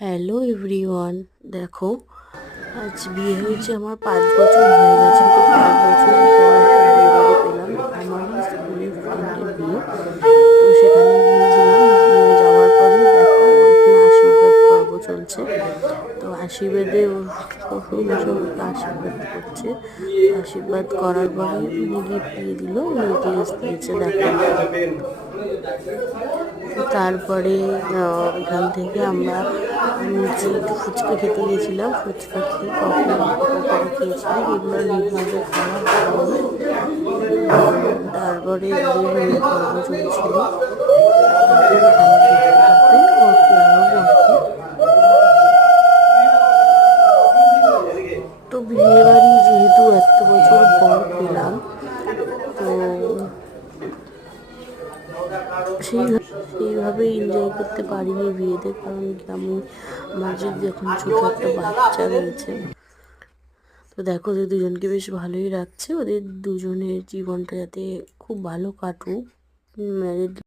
Hello everyone, দেখো আজ বিয়ে হয়েছে আমার 5 বছর হয়ে গেছে। তো 5 বছর পর একটা বিয়ে বাড়ি পেলাম, আমারই স্কুলের ফ্রেন্ডের বিয়ে। তো সেখানে গিয়েছিলাম, নিয়ে যাওয়ার পরে দেখো এখানে আশীর্বাদ পর্ব চলছে। তো আশীর্বাদে ওর শ্বশুরমশাইকে আশীর্বাদ করছে। আশীর্বাদ করার পরে উনি গিফট দিয়ে দিল, নেকলেস দিয়েছে দেখো। তারপরে এখান থেকে আমরা নিচে একটু ফুচকা খেতে গেছিলাম। ফুচকা খেয়ে পকোড়া খেয়েছিলাম, এগুলো নির্মাণের খাওয়া হয়নি। তারপরে বিয়ের পর্ব চলছিল। তারপরে এখানে দেখতে পাবে ওকে আরও বরকে। তো বিয়ে বাড়ি যেহেতু এত বছর পর পেলাম, তো সেইভাবে এনজয় করতে পারিনি বিয়েতে, কারণ কি আমার যে এখন ছোটো একটা বাচ্চা রয়েছে। তো দেখো ওদের দুজনকে বেশ ভালোই রাখছে, ওদের দুজনের জীবনটা যাতে খুব ভালো কাটুক। ম্যারেজ